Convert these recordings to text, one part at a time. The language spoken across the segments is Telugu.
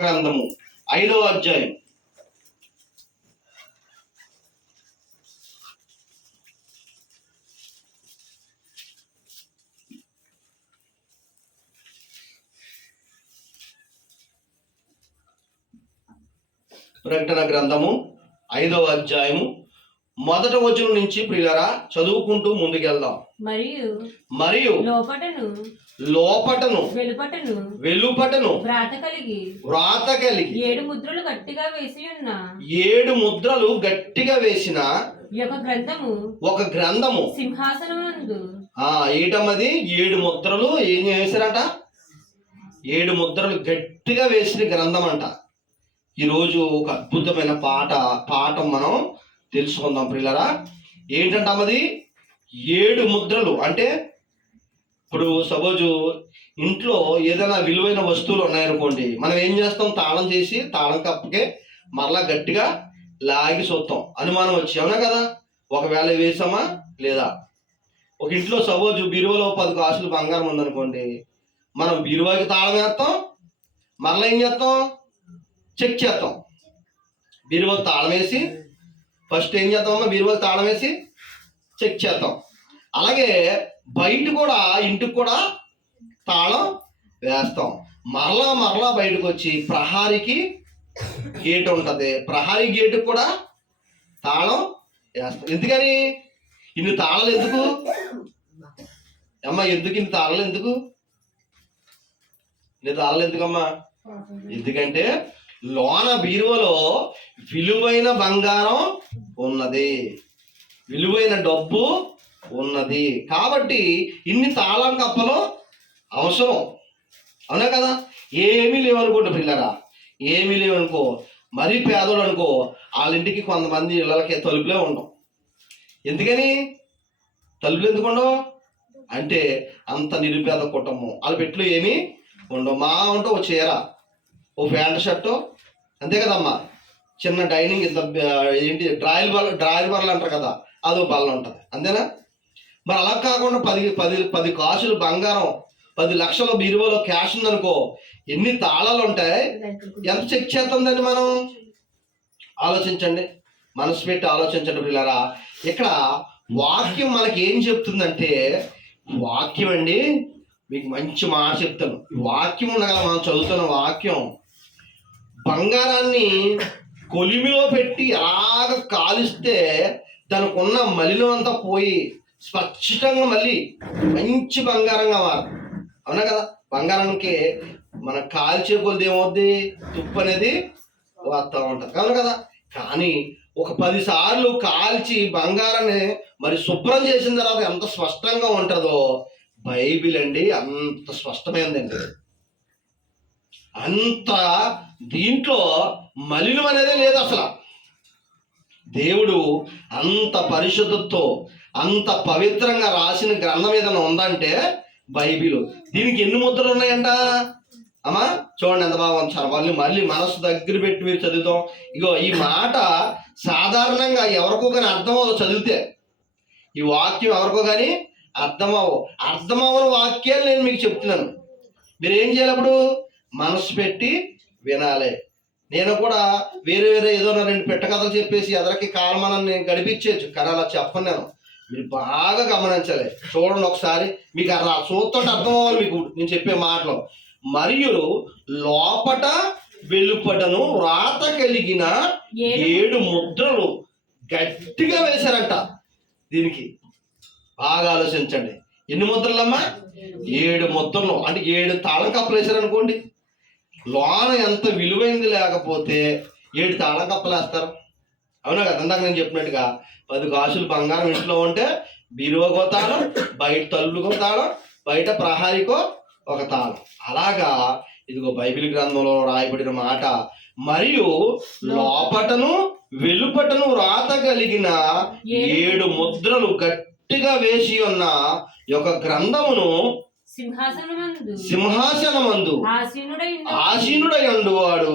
గ్రంథము 5వ అధ్యాయం. ప్రకటన గ్రంథము 5వ అధ్యాయము మొదటి వచనం నుంచి ప్రియులారా చదువుకుంటూ ముందుకెళ్దాం. మరియు లోపటను వెలుపటను వ్రాత కలిగి 7 ముద్రలు గట్టిగా వేసి ఉన్న 7 ముద్రలు గట్టిగా వేసిన ఒక గ్రంథము సింహాసనమందు. ఏటమ్మది 7 ముద్రలు ఏం చేశారట? 7 ముద్రలు గట్టిగా వేసిన గ్రంథం అంట. ఈరోజు ఒక అద్భుతమైన పాఠం మనం తెలుసుకుందాం ప్రియులారా. ఏంటంటే 7 ముద్రలు అంటే ఇప్పుడు సపోజు ఇంట్లో ఏదైనా విలువైన వస్తువులు ఉన్నాయనుకోండి, మనం ఏం చేస్తాం? తాళం చేసి తాళం కప్పకే మరలా గట్టిగా లాగి చూస్తాం, అనుమానం వచ్చి, అవునా కదా? ఒకవేళ వేసామా లేదా? ఒక ఇంట్లో సపోజు బీరువాలో 10 కాసులు బంగారం ఉందనుకోండి, మనం బీరువాకి తాళం వేస్తాం, మరలా ఏం చేస్తాం? చెక్ చేస్తాం. బీరువాకి తాళం వేసి ఫస్ట్ ఏం చేద్దామమ్మా? బీరువాకి తాళం వేసి చెక్ చేద్దాం. అలాగే బయట కూడా ఇంటికి కూడా తాళం వేస్తాం. మరలా బయటకు వచ్చి ప్రహారీకి గేట్ ఉంటుంది, ప్రహారీ గేటుకు కూడా తాళం వేస్తాం. ఎందుకని? ఇన్ని తాళాలు ఎందుకు అమ్మా? ఇన్ని తాళాలు ఎందుకు? ఇన్ని తాళాలు ఎందుకమ్మా? ఎందుకంటే లోన బీరువలో విలువైన బంగారం ఉన్నది, విలువైన డబ్బు ఉన్నది. కాబట్టి ఇన్ని తాళం కప్పలు అవసరం, అవునా కదా? ఏమీ లేవనుకోండి పిల్లరా, ఏమీ లేవనుకో, మరీ పేదోడు అనుకో, వాళ్ళ ఇంటికి కొంతమంది ఇళ్ళకి తలుపులే ఉండవు. ఎందుకని తలుపులు ఎందుకు ఉండవు అంటే అంత నిరుపేద కుటుంబం, వాళ్ళ పెట్టులో ఏమీ ఉండవు. మా ఉంటే ఓ చీర, ఓ ప్యాంట్ షర్టు, అంతే కదమ్మా. చిన్న డైనింగ్ ఏంటి డ్రాయర్ బల్ల అంటారు కదా, అదో బల్ల ఉంటుంది, అంతేనా? మరి అలా కాకుండా 10 కాసులు బంగారం, 10 లక్షల బీరువాలో క్యాష్ ఉందనుకో, ఎన్ని తాళాలు ఉంటాయి? ఎంత చెక్ చేస్తుందండి మనం? ఆలోచించండి, మనసు పెట్టి ఆలోచించండి పిల్లరా. ఇక్కడ వాక్యం మనకి ఏం చెప్తుందంటే, వాక్యం అండి, మీకు మంచి మాట చెప్తాను. వాక్యం ఉండగా మనం చదువుతున్న వాక్యం బంగారాన్ని కొలిమిలో పెట్టి అలాగ కాలిస్తే దానికి ఉన్న మలినం అంతా పోయి స్పష్టంగా మళ్ళీ మంచి బంగారంగా మారుతుంది, అవునా కదా? బంగారానికి మన కాల్చే కొద్ది ఏమవుద్ది? తుప్పు అనేది వస్తూ ఉంటుంది, అవును కదా? కానీ ఒక 10 సార్లు కాల్చి బంగారాన్ని మరి శుభ్రం చేసిన తర్వాత ఎంత స్పష్టంగా ఉంటుందో బైబిల్ అండి, అంత స్పష్టమైందండి. అంత దీంట్లో మలినం అనేది లేదు అసలు. దేవుడు అంత పరిశుద్ధతో అంత పవిత్రంగా రాసిన గ్రంథం ఏదైనా ఉందంటే బైబిల్. దీనికి ఎన్ని ముద్రలు ఉన్నాయంట అమ్మా? చూడండి ఎంత బాగా ఉంచారు. మళ్ళీ మనసు దగ్గర పెట్టి మీరు చదువుతాం. ఇగో ఈ మాట సాధారణంగా ఎవరికో కానీ అర్థమవుదో చదివితే, ఈ వాక్యం ఎవరికో కానీ అర్థమవని వాక్యాలు నేను మీకు చెప్తున్నాను. మీరు ఏం చేయాలి? అప్పుడు మనసు పెట్టి వినాలి. నేను కూడా వేరే ఏదో 2 పెట్టకథలు చెప్పేసి ఎదరికి కాలమానం నేను గడిపించేచ్చు, కానీ అలా చెప్పను నేను. మీరు బాగా గమనించాలి, చూడండి ఒకసారి, మీకు అలా చూస్తుంటే అర్థం అవ్వాలి మీకు నేను చెప్పే మాటలు. మరియు లోపట వెలుపటను వ్రాత కలిగిన 7 ముద్రలు గట్టిగా వేశారంట. దీనికి బాగా ఆలోచించండి. ఎన్ని ముద్రలమ్మా? 7 ముద్రలు అంటే 7 తాళం కప్పలు వేశారనుకోండి. లోన ఎంత విలువైంది లేకపోతే 7 తాళం కప్పలు వేస్తారు, అవునా కదా? ఇందాక నేను చెప్పినట్టుగా 10 కాసులు బంగారం ఇంట్లో ఉంటే బీరువాకో తాళం, బయట తలుపుకో తాళం, బయట ప్రహారీకో ఒక తాళం. అలాగా ఇదిగో బైబిల్ గ్రంథంలో రాయబడిన మాట. మరియు లోపటను వెలుపటను వ్రాత కలిగిన 7 ముద్రలు గట్టిగా వేసి ఉన్న ఒక గ్రంథమును సింహాసనమందు ఆసీనుడై ఉండు వాడు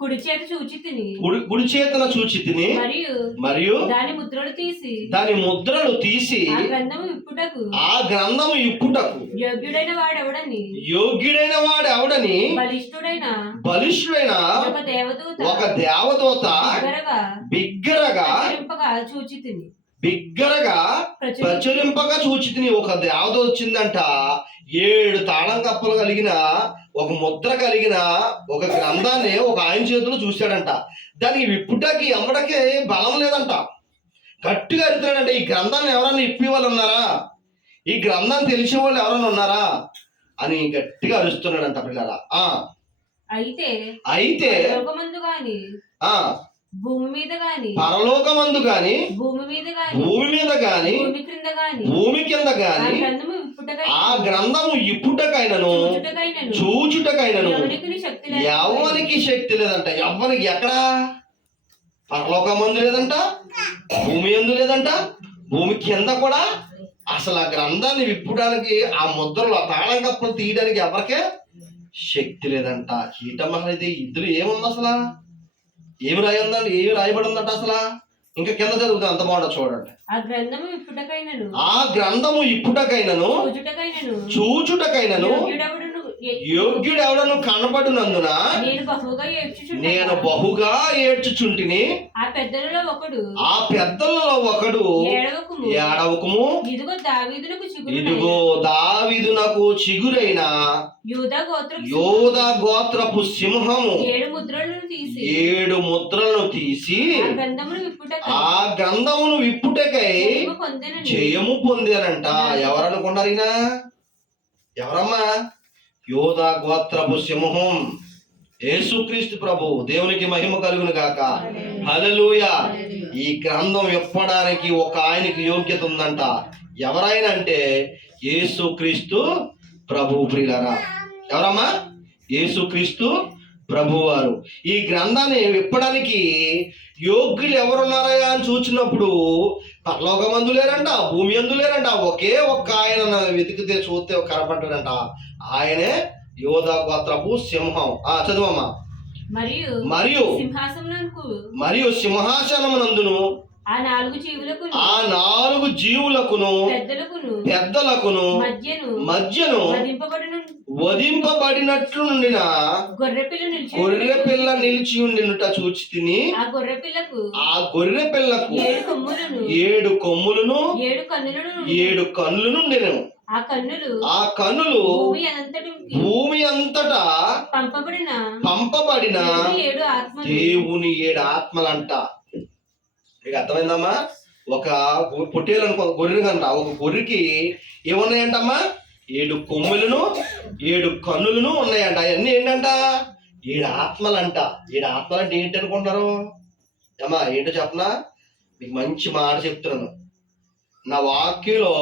కుడి చేతి చూచి తిని కుడి చేతన చూచి తిని మరియు దాని ముద్రలు తీసి దాని ముద్రలు తీసి ఆ గ్రంథము విప్పుటకు యోగ్యుడైన వాడు ఎవడని బలిష్ఠుడైన ఒక దేవదూత బిగ్గరగా ప్రచురింపగా చూచి తిని. ఒక దేవదూత వచ్చిందంట, 7 తాళం కప్పలు కలిగిన ఒక ముద్ర కలిగిన ఒక గ్రంథాన్ని ఒక ఆయన చేతిలో చూశాడంట. దానికి విప్పుటకి అమ్మడకి బలం లేదంట, గట్టిగా అడుగుతున్నాడంట, ఈ గ్రంథాన్ని ఎవరన్నా ఇప్పి వాళ్ళు ఉన్నారా, ఈ గ్రంథాన్ని తెలిసే వాళ్ళు ఎవరన్నా ఉన్నారా అని గట్టిగా అరుస్తున్నాడంట పిల్లల. అయితే భూమి మీద గాని పరలోకమందు గాని భూమి మీద గాని భూమి కింద గాని ఆ గ్రంథము ఇప్పుటకైనను చూచుటకైనను ఎవరికి శక్తి లేదంట. ఎవరికి ఎక్కడ? పరలోకమందు లేదంట, భూమి యందు లేదంట, భూమి కింద కూడా. అసలు ఆ గ్రంథాన్ని విప్పడానికి, ఆ ముద్రలు ఆ తాళం కప్పులు తీయడానికి ఎవరికే శక్తి లేదంట. కీటమహైతే ఇద్దరు ఏముంది అసలు, ఏమి రాయిందండి, ఏమి రాయబడి ఉందంట అసలు. ఇంకా కింద చదువుతుంది, అంత బాగుంటుంది చూడండి. ఆ గ్రంథము ఇప్పుటకైనను చూచుటకైనను యోగ్యుడు ఎవడను కనబడినందున నేను బహుగా ఏడ్చుచుంటిని. ఆ పెద్దలలో ఒకడు ఏడవకము, ఇదిగో దావీదునకు చిగురైన యోధా గోత్రపు సింహము 7 ముద్రలను తీసి ఆ గ్రంథమును విప్పుటకై జయము పొందారంట. ఎవరనుకున్నారు ఈయన? ఎవరమ్మా? యోధా గోత్రపు సింహం యేసుక్రీస్తు ప్రభు. దేవునికి మహిమ కలుగును గాక. హల్లెలూయా. ఈ గ్రంథం విప్పడానికి ఒక ఆయనకి యోగ్యత ఉందంట. ఎవరైనా అంటే యేసుక్రీస్తు ప్రభు. ప్రియులారా, ఎవరమ్మా? యేసుక్రీస్తు ప్రభువారు. ఈ గ్రంథాన్ని విప్పడానికి యోగ్యులు ఎవరున్నారా అని చూచినప్పుడు పరలోకమందు లేరంట, భూమి యందు లేరంట, ఒకే ఒక్క ఆయన వెతికితే చూస్తే కనపడ్డాడంట. ఆయనే యోధా గోత్రపు సింహం. చదువమ్మా. మరియు సింహాసనమునందును ఆ 4 జీవులకును పెద్దలకును మధ్యను వధింపబడినట్లు నుండిన గొర్రె పిల్ల నిలిచి ఉండినట చూచి తిని. ఆ గొర్రె పిల్లకు 7 కొమ్ములను 7 కన్నులను ఉండెను. ఆ కన్నులు భూమి అంతటా పంపబడిన దేవుని 7 ఆత్మలంట. మీకు అర్థమైందమ్మా? ఒక పొట్టేలు అనుకో, గొర్రె కంట. ఒక గొర్రెకి ఏమున్నాయంటమ్మా? 7 కొమ్ములను 7 కన్నులను ఉన్నాయంట. అవన్నీ ఏంటంట? 7 ఆత్మలంట. 7 ఆత్మలంటే ఏంటి అనుకుంటున్నారు అమ్మా? ఏంటో చెప్పనా? మీకు మంచి మాట చెప్తున్నాను. నా వాక్యంలో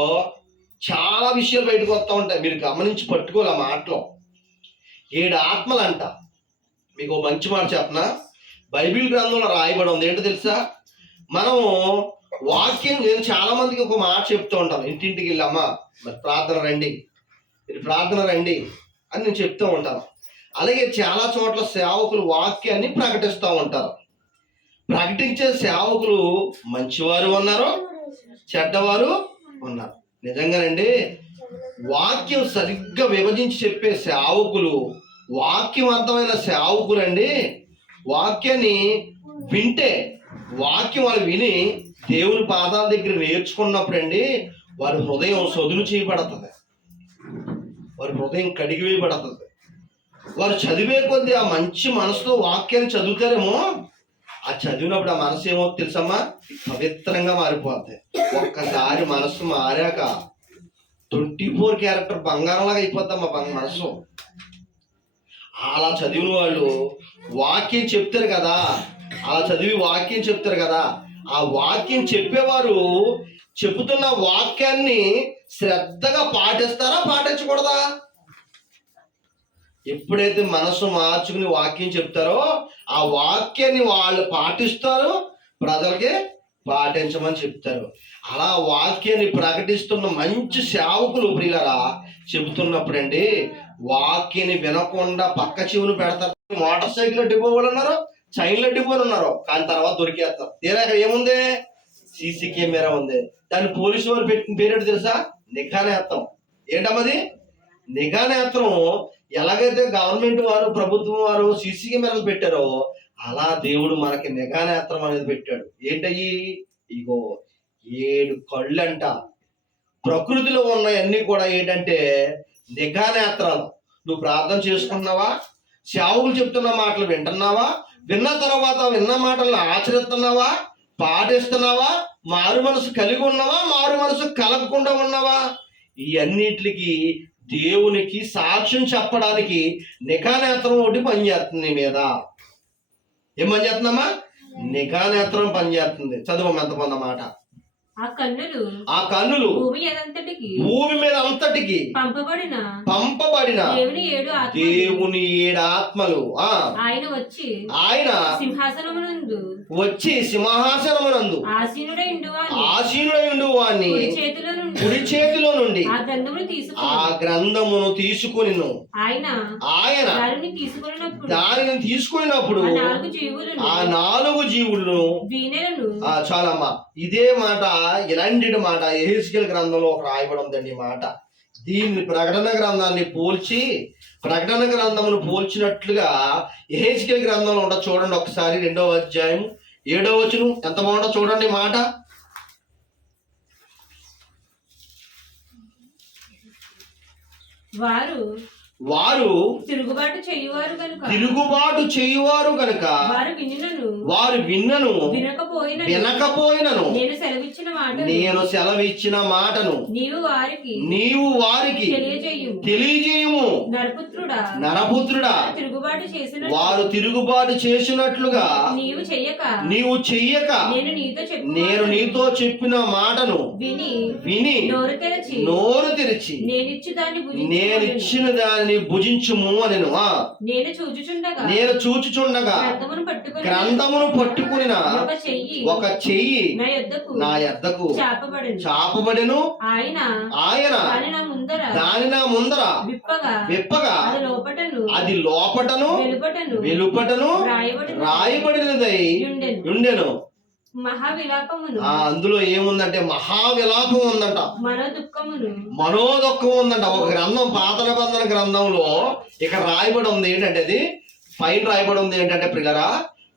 చాలా విషయాలు బయటకు వస్తూ ఉంటాయి, మీరు గమనించి పట్టుకోవాలి ఆ మాటలో. 7 ఆత్మలంట. మీకు మంచి మాట చెప్పనా? బైబిల్ గ్రంథంలో రాయబడి ఉంది. ఏంటో తెలుసా? మనము వాక్యం, నేను చాలా మందికి ఒక మాట చెప్తూ ఉంటాను, ఇంటింటికి వెళ్ళమ్మా మరి ప్రార్థన రండి, మీరు ప్రార్థన రండి అని నేను చెప్తూ ఉంటాను. అలాగే చాలా చోట్ల సేవకులు వాక్యాన్ని ప్రకటిస్తూ ఉంటారు. ప్రకటించే సేవకులు మంచివారు ఉన్నారు, చెడ్డవారు ఉన్నారు. నిజంగానండి, వాక్యం సరిగ్గా విభజించి చెప్పే సేవకులు, వాక్యవంతమైన సేవకులు అండి, వాక్యాన్ని వింటే, వాక్యం వాళ్ళు విని దేవుని పాదాల దగ్గర నేర్చుకున్నప్పుడు అండి వారి హృదయం సదును చేయబడుతుంది, వారి హృదయం కడిగి వేయబడుతుంది. వారు చదివే కొద్దీ ఆ మంచి మనసుతో వాక్యాన్ని చదువుతారేమో, ఆ చదివినప్పుడు ఆ మనసు ఏమో తెలుసమ్మా, పవిత్రంగా మారిపోద్ది. ఒక్కసారి మనసు మారాక 24 క్యారెక్టర్ బంగారంలాగా అయిపోద్దమ్మా మనసు. అలా చదివిన వాళ్ళు వాక్యం చెప్తారు కదా, అలా చదివి వాక్యం చెప్తారు కదా, ఆ వాక్యం చెప్పేవారు చెబుతున్న వాక్యాన్ని శ్రద్ధగా పాటిస్తారా, పాటించకూడదా? ఎప్పుడైతే మనసు మార్చుకుని వాక్యం చెప్తారో ఆ వాక్యాన్ని వాళ్ళు పాటిస్తారు, ప్రజలకి పాటించమని చెప్తారు. అలా వాక్యాన్ని ప్రకటిస్తున్న మంచి సేవకులు ప్రియులరా చెబుతున్నప్పుడు అండి వాక్యని వినకుండా పక్క చెవులు పెడతారు. మోటార్ సైకిల్ అడ్డిపోవాలి ఉన్నారు, చైన్లు అడ్డిపోయి ఉన్నారు, కానీ తర్వాత దొరికేస్తారు. తీరా అక్కడ ఏముంది? సీసీ కెమెరా ఉంది. దాన్ని పోలీసు వారు పెట్టిన పేరేంటి తెలుసా? నిఘా నేత్రం. ఏంటమ్మది? నిఘా నేత్రం. ఎలాగైతే గవర్నమెంట్ వారు, ప్రభుత్వం వారు సీసీ కెమెరాలు పెట్టారో అలా దేవుడు మనకి నిఘా నేత్రం అనేది పెట్టాడు. ఏంటయ్యి? ఇగో 7 కళ్ళంట. ప్రకృతిలో ఉన్నవన్నీ కూడా ఏంటంటే నిఘా నేత్రాలు. నువ్వు ప్రార్థన చేసుకుంటున్నావా? సేవకులు చెప్తున్న మాటలు వింటున్నావా? విన్న తర్వాత విన్న మాటలను ఆచరిస్తున్నావా? పాటిస్తున్నావా? మారు మనసు కలిగి ఉన్నావా? మారు మనసు కలగకుండా ఉన్నావా? ఈ అన్నిటికి దేవునికి సాక్ష్యం చెప్పడానికి నిఘా నేత్రం ఒకటి పనిచేస్తుంది నీ మీద. ఏం పని చేస్తుందమ్మా? నిఘా నేత్రం పనిచేస్తుంది. చదువు ఎంతమంది మాట. ఆ కన్నులు భూమి మీద అంతటికి పంపబడిన దేవుని 7 ఆత్మలు. ఆయన వచ్చి సింహాసనమునందు ఆసీనుడైండు వాణ్ణి కుడి చేతిలో నుండి ఆ గ్రంథమును తీసుకుని ఆయన దానిని తీసుకున్నప్పుడు ఆ 4 జీవులను చాలమ్మా. ఇదే మాట, ఇలాంటి మాట యెహెజ్కేలు గ్రంథంలో ఒక రాయబడి ఉందండి. ఈ మాట దీన్ని ప్రకటన గ్రంథాన్ని పోల్చి, ప్రకటన గ్రంథమును పోల్చినట్లుగా యెహెజ్కేలు గ్రంథంలో ఉంట. చూడండి ఒకసారి 2వ అధ్యాయం 7వ వచనం ఎంత బాగుంటో చూడండి మాట. వారు తిరుగుబాటు చేయువారు కనుక వారు విన్నను వినకపోయినను నేను సెలవిచ్చిన మాటను నీవు వారికి తెలియజేయుము. నరపుత్రుడా, వారు తిరుగుబాటు చేసినట్లుగా నీవు చెయ్యక నేను నీతో చెప్పిన మాటను విని నోరు తెరిచి నేను ఇచ్చిన దానిని భుజించుము అనెను. నేను చూచుచుండగా గ్రంథమును పట్టుకుని ఒక చెయ్యి నా యొద్దకు చాపబడెను. ఆయన దాని నా ముందర విప్పగా అది లోపటను వెలుపటను రాయబడినదై ఉండెను. అందులో ఏముందంటే మహావిలాపం ఉందంట, మనోదుఖం ఉందంట. ఒక గ్రంథం, పాత నిబంధన గ్రంథంలో ఇక్కడ రాయబడి ఉంది ఏంటంటే, అది పైన రాయబడి ఉంది ఏంటంటే ప్రియులారా,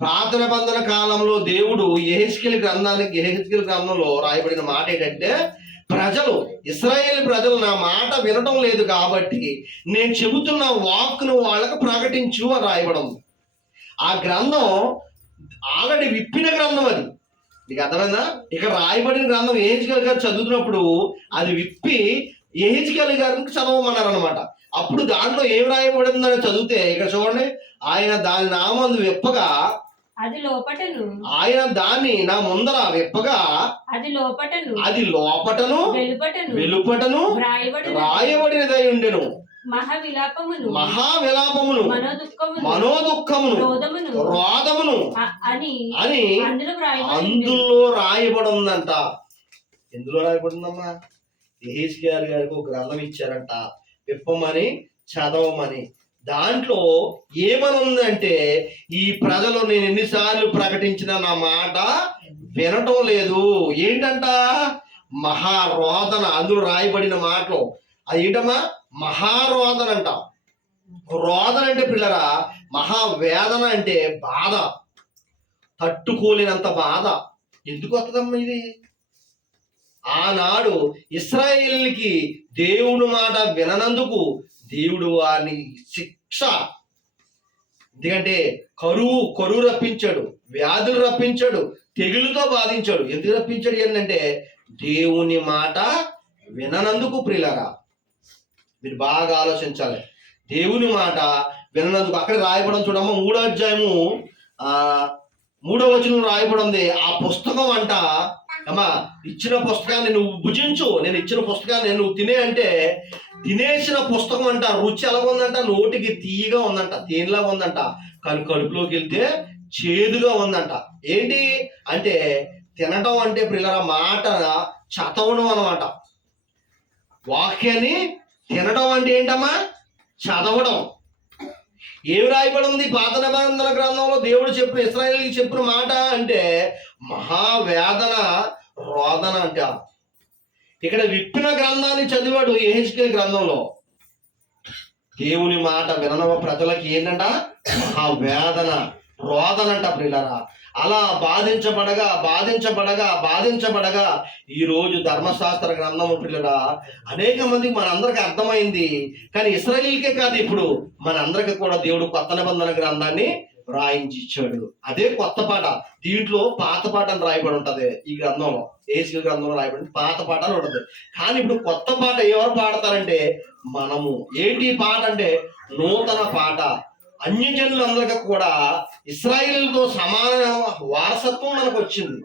పాత నిబంధన కాలంలో దేవుడు యెహెజ్కేలు గ్రంథంలో రాయబడిన మాట ఏంటంటే, ప్రజలు, ఇశ్రాయేలు ప్రజలు నా మాట వినటం లేదు కాబట్టి నేను చెబుతున్న వాక్కును వాళ్ళకు ప్రకటించు అని రాయబడి ఉంది. ఆ గ్రంథం ఆల్రెడీ విప్పిన గ్రంథం. అది నీకు అర్థమైందా? ఇక్కడ రాయబడిన గ్రంథం యెహెజ్కేలు గారు చదువుతున్నప్పుడు అది విప్పి యెహెజ్కేలు గారికి చదవమన్నారు అనమాట. అప్పుడు దాంట్లో ఏం రాయబడిందని చదివితే ఇక్కడ చూడండి, ఆయన దాని నామందు విప్పగా ఆయన దాన్ని నా ముందర విప్పగా అది లోపటను వెలుపటను రాయబడినదై ఉండెను. మహావిలాపమును మనోదుఖమును రోదమును అని అందులో రాయబడి ఉందంట. ఎందులో రాయబడిందమ్మా? యెహెజ్కేలు గారికి ఒక గ్రంథం ఇచ్చారంట, విప్పమని చదవమని. దాంట్లో ఏమని ఉందంటే, ఈ ప్రజలు నేను ఎన్నిసార్లు ప్రకటించిన నా మాట వినటం లేదు. ఏంటంట? మహారోదన. అందులో రాయబడిన మాటలు అది ఏంటమ్మా? మహారోదన అంట. రోదన అంటే పిల్లరా, మహావేదన అంటే బాధ, తట్టుకోలేనంత బాధ. ఎందుకు వస్తుందమ్మా ఇది? ఆనాడు ఇశ్రాయేలుకి దేవుడు మాట విననందుకు దేవుడు వారిని శిక్ష, ఎందుకంటే కరువు రప్పించాడు, వ్యాధులు రప్పించాడు, తెగులుతో బాధించాడు. ఎందుకు రప్పించాడు ఏంటంటే దేవుని మాట విననందుకు. ప్రియులారా, మీరు బాగా ఆలోచించాలి. దేవుని మాట విననందుకు అక్కడ రాయబడం చూడమ్మా, 3వ అధ్యాయము 3వ వచనం రాయబడి ఉంది. ఆ పుస్తకం అంట, అమ్మా ఇచ్చిన పుస్తకాన్ని నువ్వు భుజించు, నేను ఇచ్చిన పుస్తకాన్ని నువ్వు తినే అంటే తినేసిన పుస్తకం అంట. రుచి ఎలా ఉందంట? నోటికి తీయగా ఉందంట, తేనెలాగా ఉందంట, కానీ కడుపులోకి వెళ్తే చేదుగా ఉందంట. ఏంటి అంటే తినటం అంటే ప్రియులారా మాట చదవడం అన్నమాట. వాక్యాన్ని తినడం అంటే ఏంటమ్మా? చదవడం. ఏమి రాయబడి ఉంది పాత నిబంధన గ్రంథంలో? దేవుడు చెప్పిన, ఇశ్రాయేలుకి చెప్పిన మాట అంటే మహావేదన రోదన అంట. ఇక్కడ విప్పిన గ్రంథాన్ని చదివాడు యెహెజ్కేలు గ్రంథంలో. దేవుని మాట వినవ ప్రజలకి ఏంటంట? మహావేదన రోదన అంట ప్రియులారా. అలా బాధించబడగా ఈ రోజు ధర్మశాస్త్ర గ్రంథం ప్రియులారా అనేక మందికి మనందరికి అర్థమైంది. కానీ ఇశ్రాయేలుకే కాదు, ఇప్పుడు మనందరికి కూడా దేవుడు కొత్త నిబంధన గ్రంథాన్ని రాయించి ఇచ్చాడు. అదే కొత్త పాట. దీంట్లో పాత పాట అని రాయబడి ఉంటది. ఈ గ్రంథంలో, యెహెజ్కేలు గ్రంథంలో రాయబడి పాత పాట అని ఉంటది. కానీ ఇప్పుడు కొత్త పాట ఎవరు పాడతారంటే మనము. ఏంటి పాట అంటే నూతన పాట. అన్యజనులందరికీ కూడా ఇశ్రాయేలుతో సమాన వారసత్వం మనకు వచ్చింది.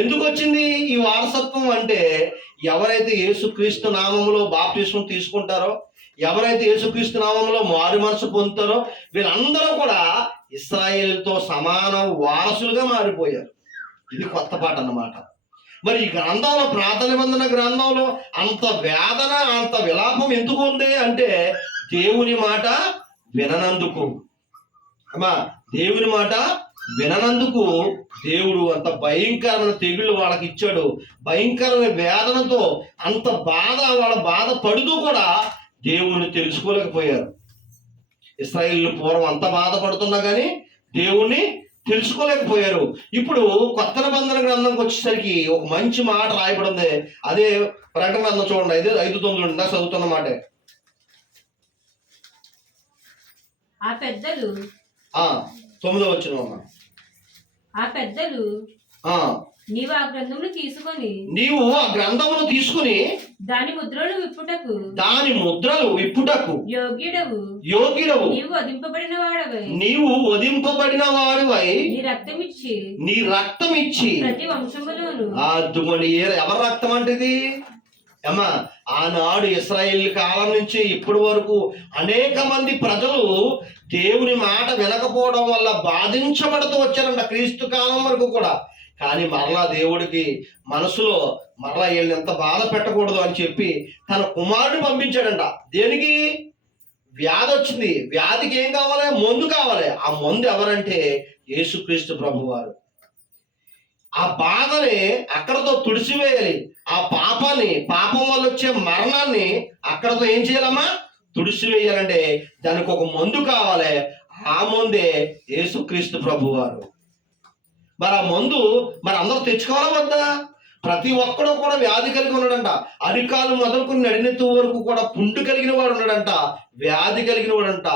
ఎందుకు వచ్చింది ఈ వారసత్వం అంటే, ఎవరైతే యేసుక్రీస్తు నామములో బాప్తిస్మం తీసుకుంటారో, ఎవరైతే యేసుక్రీస్తు నామములో మారు మనసు పొందుతారో, వీళ్ళందరూ కూడా ఇశ్రాయేలుతో సమాన వారసులుగా మారిపోయారు. ఇది కొత్త పాట అన్నమాట. మరి ఈ గ్రంథంలో, ప్రాత నిబంధన గ్రంథంలో అంత వేదన, అంత విలాపం ఎందుకు ఉంది అంటే దేవుని మాట విననందుకు. అమ్మా, దేవుని మాట విననందుకు దేవుడు అంత భయంకరమైన తెగుళ్ళు వాళ్ళకి ఇచ్చాడు. భయంకరమైన వేదనతో అంత వాళ్ళ బాధ పడుతూ కూడా దేవుణ్ణి తెలుసుకోలేకపోయారు. ఇశ్రాయేలు పూర్వం అంత బాధపడుతున్నా కానీ దేవుణ్ణి తెలుసుకోలేకపోయారు. ఇప్పుడు కొత్త నిబంధన గ్రంథంకి వచ్చేసరికి ఒక మంచి మాట రాయబడింది. అదే ప్రకటన గ్రంథం చూడండి, 5:9 చదువుతున్న మాట. ఆ పెద్దలు 9వ వచనం. ఆ పెద్దలు నీవు ఆ గ్రంథమును తీసుకొని దాని ముద్రలు విప్పుటకు యోగ్యుడవు నీవు వధింపబడిన వాడివై నీ రక్తమిచ్చి ప్రతి వంశములోను. ఎవరి రక్తం అంటే ఇది? అమ్మా, ఆనాడు ఇశ్రాయేల్ కాలం నుంచి ఇప్పటి వరకు అనేక మంది ప్రజలు దేవుని మాట వినకపోవడం వల్ల బాధించబడుతూ వచ్చారంట, క్రీస్తు కాలం వరకు కూడా. కానీ మరలా దేవుడికి మనసులో మరలా వీళ్ళని ఎంత బాధ పెట్టకూడదు అని చెప్పి తన కుమారుడు పంపించాడంట. దేనికి? వ్యాధి వచ్చింది. వ్యాధికి ఏం కావాలి? మందు కావాలి. ఆ మందు ఎవరంటే యేసుక్రీస్తు ప్రభువారు. ఆ బాధని అక్కడతో తుడిచివేయాలి. ఆ పాపం వల్ల వచ్చే మరణాన్ని అక్కడతో ఏం చేయాలమ్మా? తుడిచివేయాలంటే దానికి ఒక మందు కావాలి. ఆ మందే యేసుక్రీస్తు ప్రభువారు. మరి ఆ మందు మరి అందరూ తెచ్చుకోవాలా వద్దా? ప్రతి ఒక్కడూ కూడా వ్యాధి కలిగి ఉన్నాడంట. అరికాలు మొదలుకొని నడినెత్తు వరకు కూడా పుండు కలిగిన వాడు ఉన్నాడంట, వ్యాధి కలిగిన వాడంట.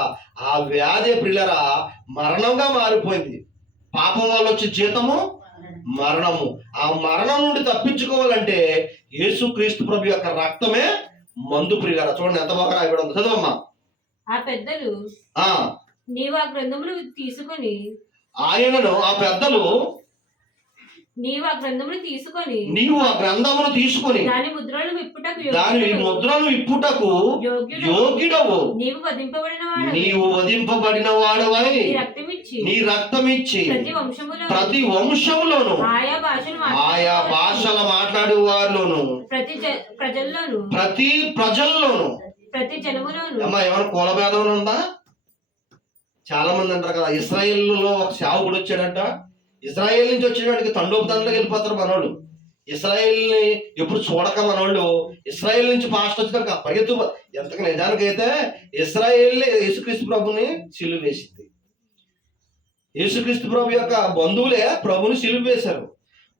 ఆ వ్యాధి ప్రియులరా మరణంగా మారిపోయింది. పాపం వల్ల వచ్చే జీతము మరణము. ఆ మరణం నుండి తప్పించుకోవాలంటే యేసుక్రీస్తు ప్రభు యొక్క రక్తమే మందు ప్రియులరా. చూడండి ఎంత బాగా రాయబడి ఉంది. చదవమ్మా. ఆ పెద్దలు నీవు ఆ గ్రంథములు తీసుకొని ఆ పెద్దలు నీవు ఆ గ్రంథమును తీసుకొని దాని ముద్రలు విప్పుటకు యోగ్యుడవు నీవు వధింపబడిన వాడవై నీ రక్తమిచ్చి ప్రతి వంశములోను ఆయా భాషల మాట్లాడే వారిలోను ప్రతి ప్రజల్లోను ప్రతి జనములోను. అమ్మా, ఏమైనా కులభేదం ఉందా? చాలా మంది అంటారు కదా, ఇశ్రాయేల్లో ఒక సేవకుడు వచ్చాడంట. ఇజ్రాయేల్ నుంచి వచ్చేవాడికి తండోపతండ్రులకు వెళ్ళిపోతారు మనోళ్ళు. ఇశ్రాయేల్ని ఎప్పుడు చూడక మనోళ్ళు ఇశ్రాయేల్ నుంచి పాస్ట్ వచ్చినాక పరిగెత్తు. ఎంతకు నిజానికైతే ఇశ్రాయేల్లే యేసుక్రీస్తు ప్రభుని సిలువ వేసింది. యేసుక్రీస్తు ప్రభు యొక్క బంధువులే ప్రభుని సిలువ వేశారు.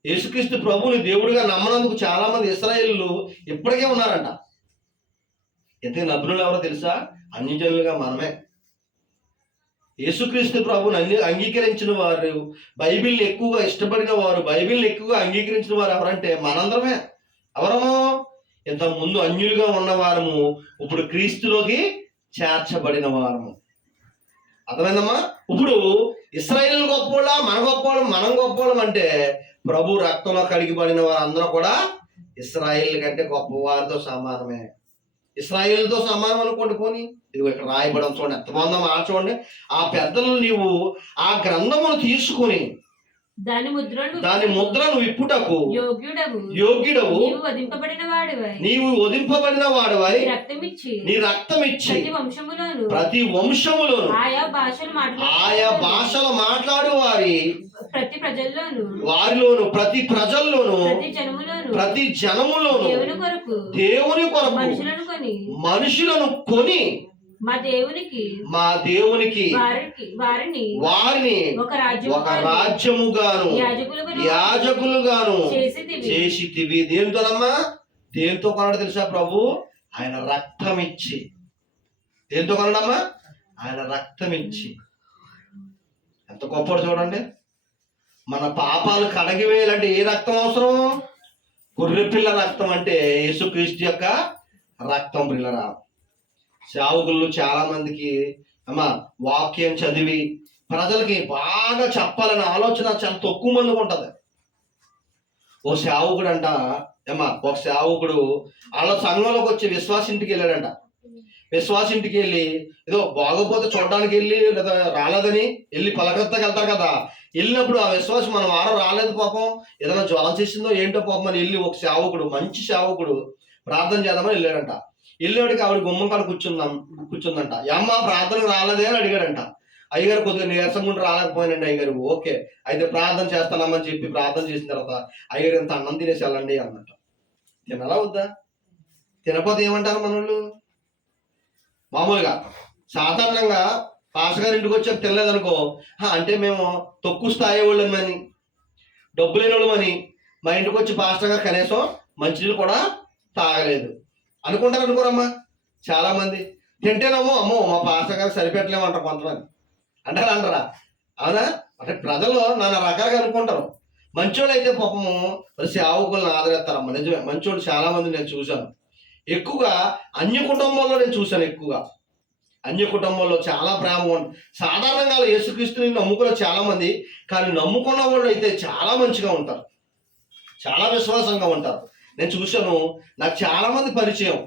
యేసుక్రీస్తు ప్రభుని దేవుడిగా నమ్మనందుకు చాలా మంది ఇశ్రాయేలు ఇప్పటికే ఉన్నారంట. ఎంత నబ్బులు ఎవరో తెలుసా? అన్యజనులుగా మనమే. యేసుక్రీస్తు ప్రభుని అంగీకరించిన వారు, బైబిల్ని ఎక్కువగా ఇష్టపడిన వారు, బైబిల్ని ఎక్కువగా అంగీకరించిన వారు ఎవరంటే మనందరమే. ఎవరము? ఇంత ముందు అన్యులుగా ఉన్నవారము ఇప్పుడు క్రీస్తులోకి చేర్చబడిన వారము. అర్థమైందమ్మా? ఇప్పుడు ఇశ్రాయేల్ గొప్పోళ్ళ, మన గొప్పోళ్ళం, మనం గొప్పోళ్ళం అంటే ప్రభు రక్తంలో కడిగిబడిన వారందరూ కూడా ఇశ్రాయేల్ కంటే గొప్పవారితో సమానమే. ఇశ్రాయేలుతో సమానం అనుకోండి. పోనీ ఇది ఇక్కడ రాయబడం చూడండి ఎంత బాగుందో మాట చూడండి. ఆ పెద్దలు నీవు ఆ గ్రంథమును తీసుకుని దాని ముద్రను విప్పుటకు యోగ్యుడవు యోగ్యుడవు నీవు వధింపబడిన వాడివై నీవు వధింపబడిన వాడివై రక్తమిచ్చి నీ రక్తమిచ్చి ప్రతి వంశములోను ఆయా భాషలు మాట్లాడు ప్రతి ప్రజల్లోను వారిలోను ప్రతి ప్రజల్లోను ప్రతి జనములోను దేవుని కొరకు మనుషులను కొని మా దేవునికి వారిని ఒక రాజ్యముగాను యాజకులుగాను చేసితివి. దేనితోనమ్మా? దేంతో కొన్నాడు తెలుసా ప్రభు? ఆయన రక్తం ఇచ్చి. దేంతో కొన్నాడమ్మా? ఆయన రక్తం ఇచ్చి. ఎంత గొప్పడు చూడండి. మన పాపాలు కడగివేయాలంటే ఏ రక్తం అవసరం? గొర్రెపిల్ల రక్తం అంటే యేసుక్రీస్తు యొక్క రక్తం. పిల్లరా, సేవకులు చాలా మందికి అమ్మా వాక్యం చదివి ప్రజలకి బాగా చెప్పాలనే ఆలోచన చాలా తక్కువ మందికి ఉంటది. ఓ సేవకుడు అంట ఏమా, ఒక సేవకుడు వాళ్ళ సంఘంలోకి వచ్చి విశ్వాసింటికి వెళ్ళాడంట. విశ్వాసింటికి వెళ్ళి ఏదో బాగోపోతే చూడడానికి వెళ్ళి లేదా రాలేదని వెళ్ళి పలకత్తకి వెళ్తారు కదా. వెళ్ళినప్పుడు ఆ విశ్వాసం మన వారం రాలేదు పాపం, ఏదైనా జ్వరం చేసిందో ఏంటో పాపం అని వెళ్ళి ఒక సేవకుడు, మంచి సేవకుడు ప్రార్థన చేద్దామని వెళ్ళాడంట. వెళ్ళేవాడికి ఆవిడ గుమ్మం కాడ కూర్చుందంట. అమ్మ ప్రార్థనకు రాలేదే అని అడిగాడంట. అయ్యగారు కొద్దిగా నీరసంగా ఉండి రాలేకపోయినండి. అయ్యగారు ఓకే అయితే ప్రార్థన చేస్తానమ్మని చెప్పి ప్రార్థన చేసిన తర్వాత అయ్యగారు ఎంత అన్నం తినేసి వెళ్ళండి అన్నట్టు. తినాలా వద్దా? తినపోతే ఏమంటారు మనోళ్ళు? మామూలుగా సాధారణంగా పాస్టర్ గారి ఇంటికి వచ్చాక తినలేదనుకో, అంటే మేము తక్కువ స్థాయి వాళ్ళమని, డబ్బు లేని వాళ్ళమని మా ఇంటికి వచ్చి పాస్టర్ గారు కనీసం మంచినీళ్ళు కూడా తాగలేదు అనుకుంటారు. అనుకోరమ్మా చాలా మంది. తింటేనేమో అమ్మో మా పాస్టర్ గారు సరిపెట్టలేమంటారు కొంతమంది. అంటారా? అవునా? అంటే ప్రజలు నానా రకాలుగా అనుకుంటారు. మంచోళ్ళు అయితే పాపము మరి సేవకులను ఆదరిస్తారమ్మా. నిజమే, మంచోళ్ళు చాలా మంది నేను చూశాను. ఎక్కువగా అన్య కుటుంబంలో నేను చూశాను. ఎక్కువగా అన్య కుటుంబంలో చాలా ప్రేమ ఉంటుంది. సాధారణంగా యేసుక్రీస్తుని నమ్ముకున్న చాలా మంది, కానీ నమ్ముకున్న వాళ్ళు అయితే చాలా మంచిగా ఉంటారు, చాలా విశ్వాసంగా ఉంటారు. నేను చూశాను. నాకు చాలా మంది పరిచయం.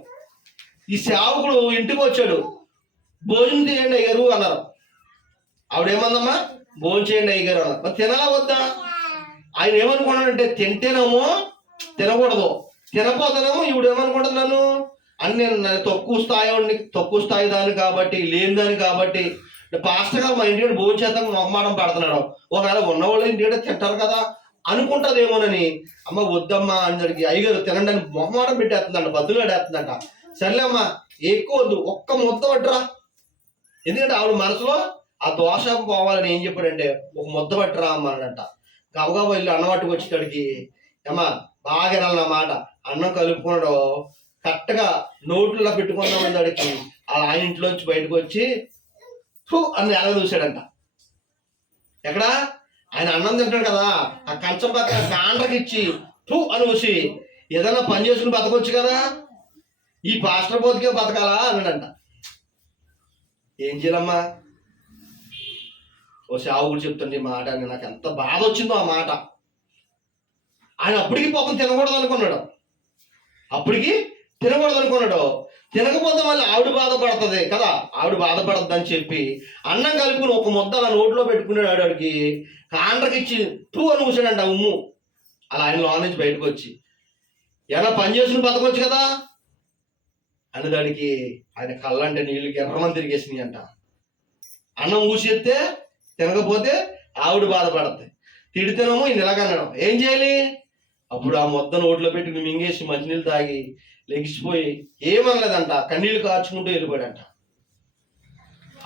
ఈ సేవకుడు ఇంటికి వచ్చాడు. భోజనం చేయండి అయ్యారు అన్నారు. ఆవిడేమందమ్మా? భోజనం చేయండి అయ్యారు అన్నారు. మరి తినాలా వద్దా? ఆయన ఏమనుకున్నాడంటే తింటేనేమో తినకూడదు, తినపోతేనేమో ఈవిడ ఏమనుకుంటున్నాను అని నేను తక్కువ స్థాయి దాన్ని కాబట్టి, లేని దాన్ని కాబట్టి పాస్టర్ గారు మా ఇంటికి భోజనం చేద్దాం మొహమాటం పడుతున్నాడు. ఒకవేళ ఉన్నవాళ్ళు ఇంటికి తింటారు కదా అనుకుంటుందేమోనని, అమ్మ వద్దమ్మా అని అడిగి అయ్యగారు తినండి అని మొహమాటం పెట్టేస్తుందంట, బతులు ఆడేస్తుందంట. సర్లే అమ్మా ఎక్కువ వద్దు, ఒక్క ముద్ద పట్టురా. ఎందుకంటే ఆవిడ మనసులో ఆ దోష పోవాలని ఏం చెప్పాడంటే ఒక ముద్ద పట్టురా అమ్మ అనంట. గబగబా వెళ్ళి అన్నం పట్టుకు వచ్చేటడికి అమ్మా బాగా వినాలి నా మాట. అన్నం కలుపుకున్నాడు, కరెక్ట్గా నోట్లో పెట్టుకున్నాం దాడికి ఆయన ఇంట్లోంచి బయటకు వచ్చి అని ఎలా చూశాడంట. ఎక్కడ? ఆయన అన్నం తింటాడు కదా, ఆ కంచం పక్కన కాండ్రకి ఇచ్చి అని చూసి ఏదైనా పని చేసుకుని బతకొచ్చు కదా, ఈ పాస్టర్ బతికే బతకాలా అన్నాడంట. ఏం చేయాలమ్మా? ఓ సేవకుడు చెప్తుంటే ఈ మాట అని నాకు ఎంత బాధ వచ్చిందో ఆ మాట. ఆయన అప్పటికి పాపం తినకూడదు అనుకున్నాడు. తినకపోతే మళ్ళీ ఆవిడ బాధపడుతుంది కదా, ఆవిడ బాధపడద్దు అని చెప్పి అన్నం కలుపుకుని ఒక ముద్ద అలా నోట్లో పెట్టుకున్నాడు. ఆవిడకి కాండ్రకిచ్చి అని కూర్చాడంట ఉమ్ము. అలా ఆయన లోన నుంచి బయటకు వచ్చి ఎలా పని చేసుకుని బతకొచ్చు కదా అనేదానికి ఆయన కళ్ళంటే నీళ్ళకి ఎర్రమని తిరిగేసినాయి అంట. అన్నం ఊసేస్తే తినకపోతే ఆవిడ బాధపడద్ది, తిడితేనేమో ఈయన ఇలాగన్నాడు. ఏం చేయాలి? అప్పుడు ఆ ముద్ద నోట్లో పెట్టి మింగేసి మంచినీళ్ళు తాగి లెగిసిపోయి ఏమనలేదంట, కన్నీళ్ళు కార్చుకుంటూ వెళ్ళిపోయాడంట.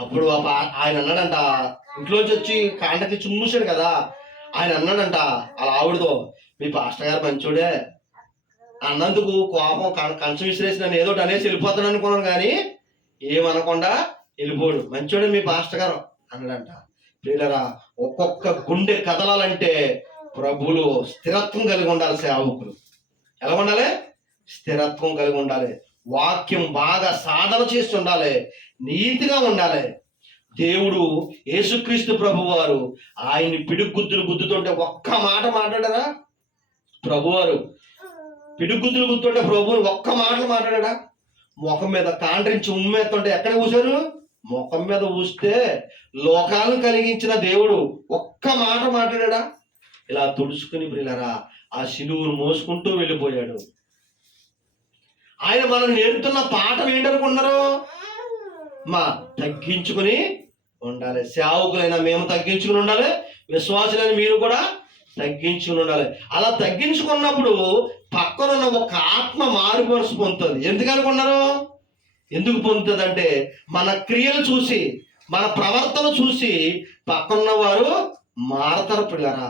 అప్పుడు ఆయన అన్నాడంట, ఇంట్లోంచి వచ్చి కాంటకి చుమ్మూసాడు కదా, ఆయన అన్నాడంట అలా ఆవిడతో, మీ పాస్టర్ గారు మంచోడే అన్నందుకు కోపం కంచం విసిరేసి నన్ను ఏదో అనేసి వెళ్ళిపోతాను అనుకున్నాను, కానీ ఏమనకుండా వెళ్ళిపోడు, మంచోడే మీ పాస్టర్ గారు అన్నాడంట. ప్రియులరా, ఒక్కొక్క గుండె కదలాలంటే ప్రభువులు స్థిరత్వం కలిగి ఉండాలి. సేవకులు ఎలా ఉండాలి? స్థిరత్వం కలిగి ఉండాలి. వాక్యం బాగా సాధన చేసి ఉండాలి, నీతిగా ఉండాలి. దేవుడు యేసుక్రీస్తు ప్రభు వారు ఆయన్ని పిడుగుద్దులు గుద్దుతుంటే ఒక్క మాట మాట్లాడారా? ప్రభువారు పిడుగుద్దులు గుద్దుతుంటే ప్రభువుని ఒక్క మాటలు మాట్లాడా? ముఖం మీద కాండ్రించి ఉమ్మెత్తుంటే ఎక్కడ కూర్చారు? ముఖం మీద ఊస్తే లోకాలను కలిగించిన దేవుడు ఒక్క మాట మాట్లాడా? ఇలా తుడుచుకుని ప్రియులారా ఆ శిలువును మోసుకుంటూ వెళ్ళిపోయాడు. ఆయన మనం నేర్పుతున్న పాఠం ఏంటనుకున్నారు? తగ్గించుకుని ఉండాలి. సేవకులైన మేము తగ్గించుకుని ఉండాలి, విశ్వాసులైన మీరు కూడా తగ్గించుకుని ఉండాలి. అలా తగ్గించుకున్నప్పుడు పక్కనున్న ఒక ఆత్మ మారు మనసు పొందుతుంది. ఎందుకు అనుకున్నారు? ఎందుకు పొందుతుంది అంటే మన క్రియలు చూసి, మన ప్రవర్తన చూసి పక్కనున్న వారు మారతారు పిల్లరా.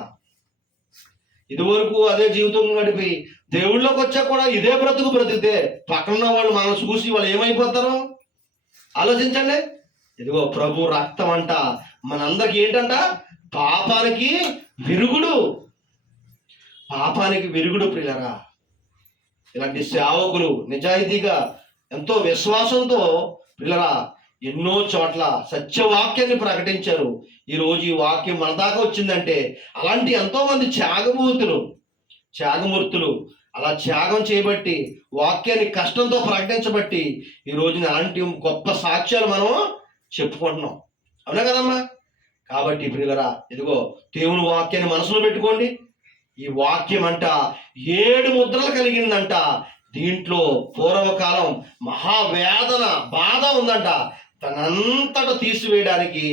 ఇదివరకు అదే జీవితం గడిపి దేవుళ్ళలోకి వచ్చా కూడా ఇదే బ్రతుకు బ్రతికితే పక్కనున్న వాళ్ళు మనం చూసి వాళ్ళు ఏమైపోతారు ఆలోచించండి. ఇదిగో ప్రభు రక్తం అంట మనందరికి ఏంటంట? పాపానికి విరుగుడు. పాపానికి విరుగుడు ప్రియులరా. ఇలాంటి సేవకులు నిజాయితీగా ఎంతో విశ్వాసంతో ప్రియులరా ఎన్నో చోట్ల సత్యవాక్యాన్ని ప్రకటించారు. ఈరోజు ఈ వాక్యం మన దాకా వచ్చిందంటే అలాంటి ఎంతో మంది త్యాగమూర్తులు అలా త్యాగం చేయబట్టి, వాక్యాన్ని కష్టంతో ప్రకటించబట్టి ఈ రోజున అలాంటి గొప్ప సాక్ష్యాలు మనం చెప్పుకుంటున్నాం. అవునా కదమ్మా? కాబట్టి ప్రియులరా ఇదిగో దేవుని వాక్యాన్ని మనసులో పెట్టుకోండి. ఈ వాక్యం అంట 7 ముద్రలు కలిగిందంట. దీంట్లో పూర్వకాలం మహావేదన బాధ ఉందంట. తనంతట తీసివేయడానికి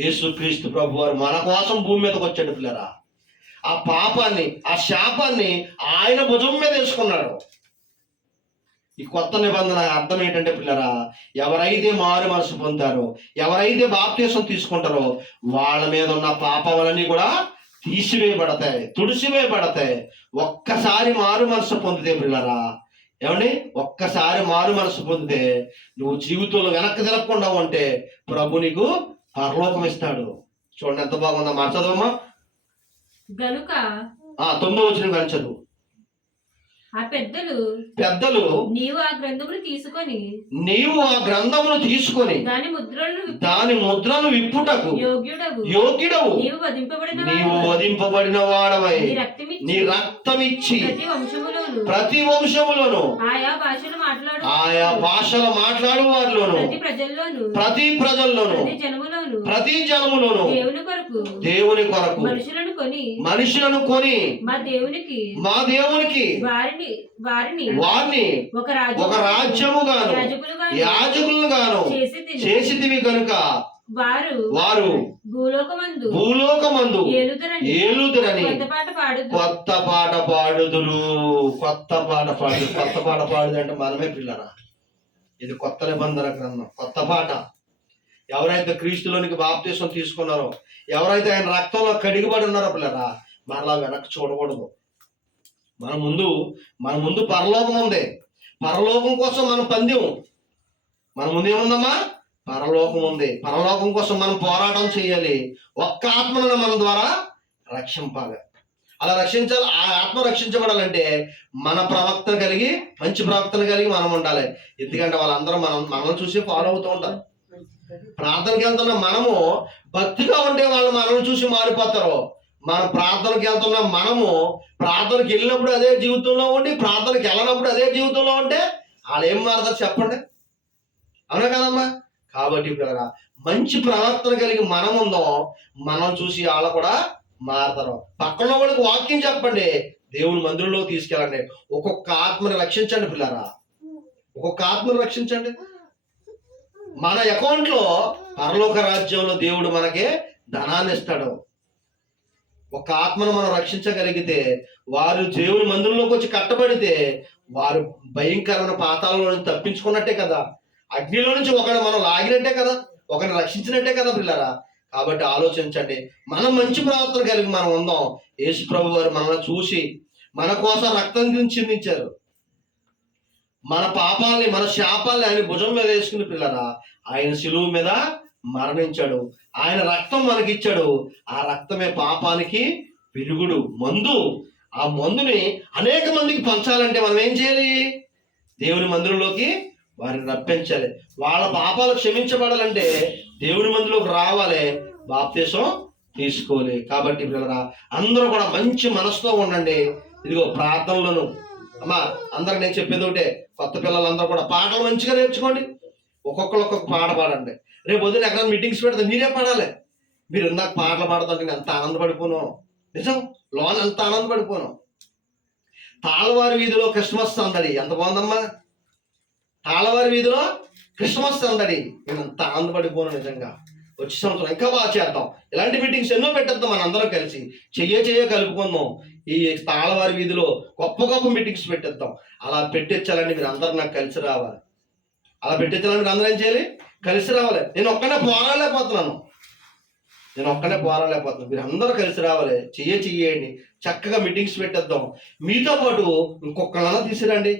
యేసుక్రీస్తు ప్రభు వారు మన కోసం భూమి మీదకి వచ్చాడు పిల్లరా. ఆ పాపాన్ని, ఆ శాపాన్ని ఆయన భుజం మీద వేసుకున్నాడు. ఈ కొత్త నిబంధన అర్థం ఏంటంటే పిల్లరా, ఎవరైతే మారు మనసు పొందారో, ఎవరైతే బాప్తీసం తీసుకుంటారో వాళ్ళ మీద ఉన్న పాపాలన్నీ కూడా తీసివేయబడతాయి, తుడిసివేయబడతాయి. ఒక్కసారి మారు మనసు పొందితే పిల్లరా, ఏమండి, ఒక్కసారి మారు మనసు పొందితే నువ్వు జీవితంలో వెనక్కి తిరగకుండా ఉంటే ప్రభు నీకు పరలోకం ఇస్తాడు. చూడండి ఎంత బాగుందా మాట చదవమ్మా. గనుక 9వ వచనం కానీ చదువు. ఆ పెద్దలు నీవు ఆ గ్రంథమును తీసుకొని దాని ముద్రను విప్పుటకు యోగ్యుడవు. నీవు వధింపబడిన వాడవై నీ రక్తమిచ్చి ప్రతి వంశములోను ఆయా భాషలు మాట్లాడు వారిలోను ప్రతి ప్రజల్లోను ప్రతి జనములోను దేవుని కొరకు మనుషులను కొని మా దేవునికి వారిని ఒక రాజ్యముగాను యాజకులుగాను చేసితివి కనుక వారు భూలోకమందు ఏలుదురని కొత్త పాట పాడుదురు. కొత్త పాట పాడుదంటే మనమే పిల్లరా. ఇది కొత్త నిబంధన గ్రంథం, కొత్త పాట. ఎవరైతే క్రీస్తులోనికి బాప్తీసం తీసుకున్నారో, ఎవరైతే ఆయన రక్తంలో కడిగిబడి ఉన్నారో పిల్లరా, మరలా వెనక్కి చూడకూడదు. మన ముందు పరలోకం ఉంది. పరలోకం కోసం మనం పందెం. మన ముందు ఏముందమ్మా? పరలోకం ఉంది. పరలోకం కోసం మనం పోరాటం చేయాలి. ఒక్క ఆత్మను మన ద్వారా రక్షింపాలి. అలా రక్షించాలి. ఆ ఆత్మ రక్షించబడాలంటే మన ప్రవక్తను కలిగి, మంచి ప్రవక్తను కలిగి మనం ఉండాలి. ఎందుకంటే వాళ్ళందరూ మనల్ని చూసి ఫాలో అవుతూ ఉంటారు. ప్రార్థనకి వెళ్తున్న మనము భక్తిగా ఉంటే వాళ్ళు మనల్ని చూసి మారిపోతారు. మన ప్రార్థనకి వెళ్తున్న మనము ప్రార్థనకి వెళ్ళినప్పుడు అదే జీవితంలో ఉండి, ప్రార్థనకి వెళ్ళినప్పుడు అదే జీవితంలో ఉంటే వాళ్ళు ఏం మారుతారు చెప్పండి? అవునా కదమ్మా? కాబట్టి ఇప్పుడు మంచి ప్రవర్తన కలిగి మనం ఉందాం, మనం చూసి వాళ్ళు కూడా మారుతారు. పక్కన వాళ్ళకి వాక్యం చెప్పండి, దేవుని మందిరంలో తీసుకెళ్ళండి. ఒక్కొక్క ఆత్మని రక్షించండి పిల్లరా, ఒక్కొక్క ఆత్మను రక్షించండి. మన అకౌంట్లో పరలోక రాజ్యంలో దేవుడు మనకి ధనాన్ని ఇస్తాడు. ఒక ఆత్మను మనం రక్షించగలిగితే, వారు దేవుని మందిరంలోకి వచ్చి కట్టబడితే వారు భయంకరమైన పాతాళంలో నుంచి తప్పించుకున్నట్టే కదా, అగ్నిలో నుంచి ఒకరిని మనం లాగినట్టే కదా, ఒకరిని రక్షించినట్టే కదా పిల్లరా. కాబట్టి ఆలోచించండి, మనం మంచి ప్రవర్తన కలిగి మనం ఉందాం. యేసు ప్రభు వారు మనల్ని చూసి మన కోసం రక్తం చిందించారు. మన పాపాలని, మన శాపాలని ఆయన భుజం మీద వేసుకుని పిల్లరా, ఆయన శిలువ మీద మరణించాడు. ఆయన రక్తం మనకిచ్చాడు. ఆ రక్తమే పాపానికి విరుగుడు, మందు. ఆ మందుని అనేక మందికి పంచాలంటే మనం ఏం చేయాలి? దేవుని మందిరంలోకి వారిని రప్పించాలి. వాళ్ళ పాపాలు క్షమించబడాలంటే దేవుని మందిరంలోకి రావాలి, బాప్తీసం తీసుకోవాలి. కాబట్టి పిల్లరా, అందరూ కూడా మంచి మనసుతో ఉండండి. ఇదిగో ప్రార్థనలను అమ్మా అందరికి నేను చెప్పేది ఒకటే, కొత్త పిల్లలందరూ కూడా పాటలు మంచిగా నేర్చుకోండి. ఒక్కొక్కరు ఒక్కొక్క పాట పాడండి. రేపు పొద్దున ఎక్కడ మీటింగ్స్ పెడితే మీరే పాడాలి. మీరు ఇందాక పాటలు పాడుతుంటే నేను ఎంత ఆనందపడిపోను. నిజం, లోన్ అంత ఆనందపడిపోను. తాళవారి వీధిలో క్రిస్మస్ సందడి ఎంత బాగుందమ్మా. తాళవారి వీధిలో క్రిస్మస్ సందడి, నేను అంత ఆనందపడిపోను నిజంగా. వచ్చే సంవత్సరం ఇంకా బాగా చేద్దాం. ఇలాంటి మీటింగ్స్ ఎన్నో పెట్టేద్దాం, మన అందరం కలిసి చెయ్య కలుపుకుందాం. ఈ తాళవారి వీధిలో గొప్ప గొప్ప మీటింగ్స్ పెట్టేద్దాం. అలా పెట్టించాలండి మీరు అందరూ నాకు కలిసి రావాలి. అలా పెట్టించాలని మీరు అందరూ ఏం చేయాలి? కలిసి రావాలి. నేను ఒక్కనే పోరాడలేకపోతున్నాను. మీరు అందరూ కలిసి రావాలి. చెయ్యండి, చక్కగా మీటింగ్స్ పెట్టేద్దాం. మీతో పాటు ఇంకొకళ్ళన్నా తీసుకురండి.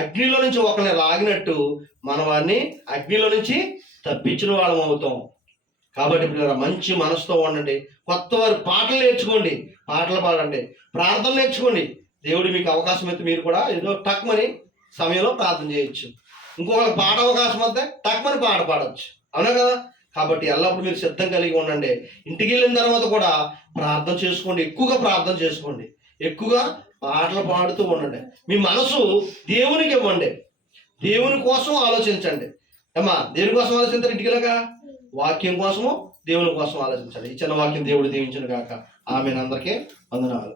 అగ్నిలో నుంచి ఒకరిని లాగినట్టు మన వారిని అగ్నిలో నుంచి తప్పించిన వాళ్ళం అవుతాం. కాబట్టి పిల్లరా, మంచి మనసుతో ఉండండి. కొత్త వారు పాటలు నేర్చుకోండి, పాటలు పాడండి, ప్రార్థనలు నేర్చుకోండి. దేవుడు మీకు అవకాశం అయితే మీరు కూడా ఏదో టక్మని సమయంలో ప్రార్థన చేయొచ్చు. ఇంకొకరికి పాట అవకాశం వస్తే టక్మని పాట పాడవచ్చు, అవునా కదా? కాబట్టి ఎల్లప్పుడు మీరు సిద్ధం కలిగి ఉండండి. ఇంటికి వెళ్ళిన తర్వాత కూడా ప్రార్థన చేసుకోండి, ఎక్కువగా ప్రార్థన చేసుకోండి, ఎక్కువగా పాటలు పాడుతూ ఉండండి. మీ మనసు దేవునికి ఇవ్వండి, దేవుని కోసం ఆలోచించండి. అమ్మా, దేని కోసం ఆలోచించారు? ఇంటికి వెళ్ళగా వాక్యం కోసము, దేవుని కోసం ఆలోచించండి. ఈ చిన్న వాక్యం దేవుడు దీవించును గాక. ఆమెను అందరికీ వందనాలు.